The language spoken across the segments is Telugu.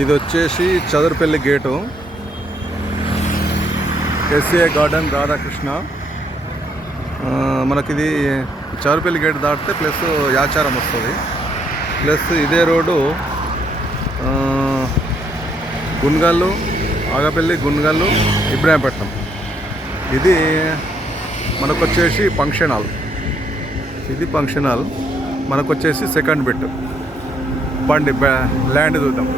ఇది వచ్చేసి Chadarapalli gate, SA garden Radhakrishna. మనకిది చదరపల్లి గేట్ దాటితే ప్లస్ యాచారం వస్తుంది. ప్లస్ ఇదే రోడ్డు గున్గల్లు, ఆగపల్లి, గున్గల్లు, ఇబ్రాహీంపట్నం. ఇది మనకొచ్చేసి ఫంక్షన్ హాల్. ఇది ఫంక్షన్ హాల్. మనకొచ్చేసి సెకండ్ బిట్. పండి ల్యాండ్ చూద్దాం.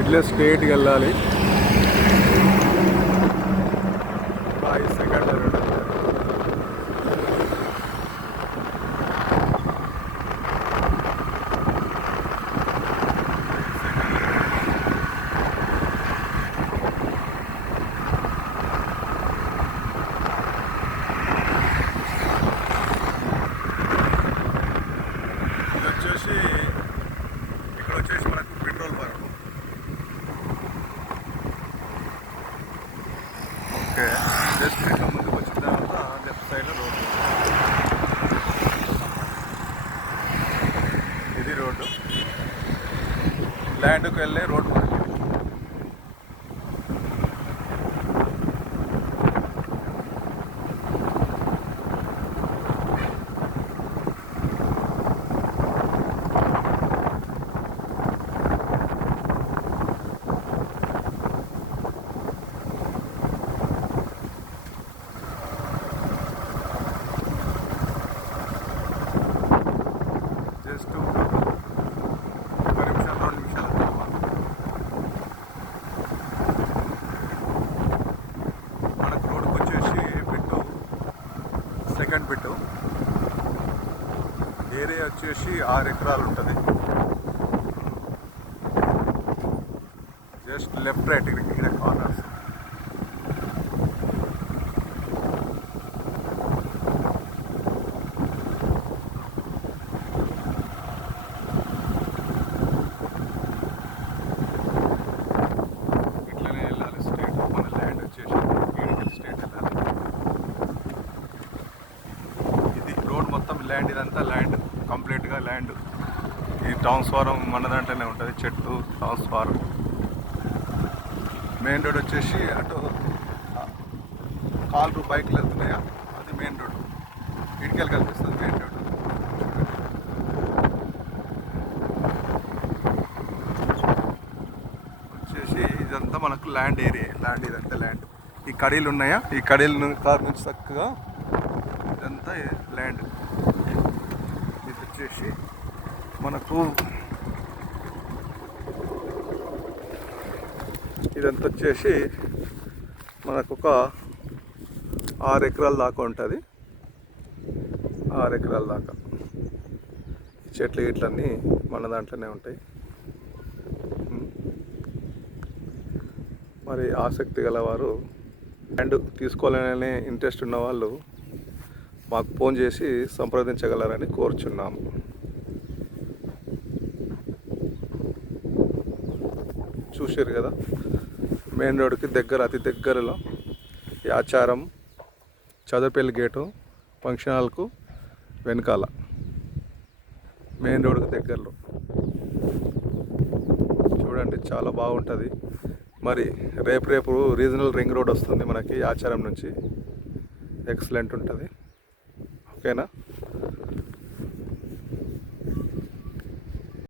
ఇట్లా స్ట్రేట్కి వెళ్ళాలి. సెకండ్ ఇక్కడ వచ్చేసి మనకు పెట్రోల్ బంక్. ఓకే, జస్ట్ ఇట్లా ముందుకు వచ్చిన తర్వాత లెఫ్ట్ సైడ్లో రోడ్డు. ఇది రోడ్డు, ల్యాండ్కి వెళ్ళే రోడ్డు మనకి. జస్ట్ 1 నిమిషం 2 నిమిషాల తర్వాత మనకు రోడ్డుకు వచ్చేసి బిట్టు, సెకండ్ బిట్టు. ఏరియా వచ్చేసి 6 ఎకరాలు ఉంటుంది. జస్ట్ లెఫ్ట్ రైట్ ఇక్కడ కార్నర్స్. ల్యాండ్ ఇదంతా ల్యాండ్, కంప్లీట్గా ల్యాండ్. ఈ ట్రాన్స్ఫారం మన దాంట్లోనే ఉంటుంది. చెట్టు, ట్రాన్స్ఫారం. మెయిన్ రోడ్ వచ్చేసి అటు కార్లు, బైక్లు వెళ్తున్నాయా, అది మెయిన్ రోడ్. ఇటుకెళ్ళి కనిపిస్తుంది మెయిన్ రోడ్. వచ్చేసి ఇదంతా మనకు ల్యాండ్ ఏరియా. ల్యాండ్ ఇదంతా ల్యాండ్. ఈ కడీలు ఉన్నాయా, ఈ కడీలు కార్ నుంచి చక్కగా ఇదంతా ల్యాండ్. ఇది వచ్చేసి మనకు ఇదంతా వచ్చేసి మనకు ఒక 6 ఎకరాల దాకా ఉంటుంది. 6 ఎకరాల దాకా చెట్లు గిట్లన్నీ మన దాంట్లోనే ఉంటాయి. మరి ఆసక్తి గలవారు, ల్యాండ్ తీసుకోవాలనే ఇంట్రెస్ట్ ఉన్న వాళ్ళు మాకు ఫోన్ చేసి సంప్రదించగలరని కోరుచున్నాము. చూసారు కదా, మెయిన్ రోడ్డుకి దగ్గర, అతి దగ్గరలో యాచారం, చదరపల్లి గేటు, ఫంక్షన్ హాల్కు వెనకాల, మెయిన్ రోడ్డుకి దగ్గరలో. చూడండి, చాలా బాగుంటుంది. మరి రేపు రీజనల్ రింగ్ రోడ్ వస్తుంది మనకి యాచారం నుంచి. ఎక్సలెంట్ ఉంటుంది. ఓకేనా?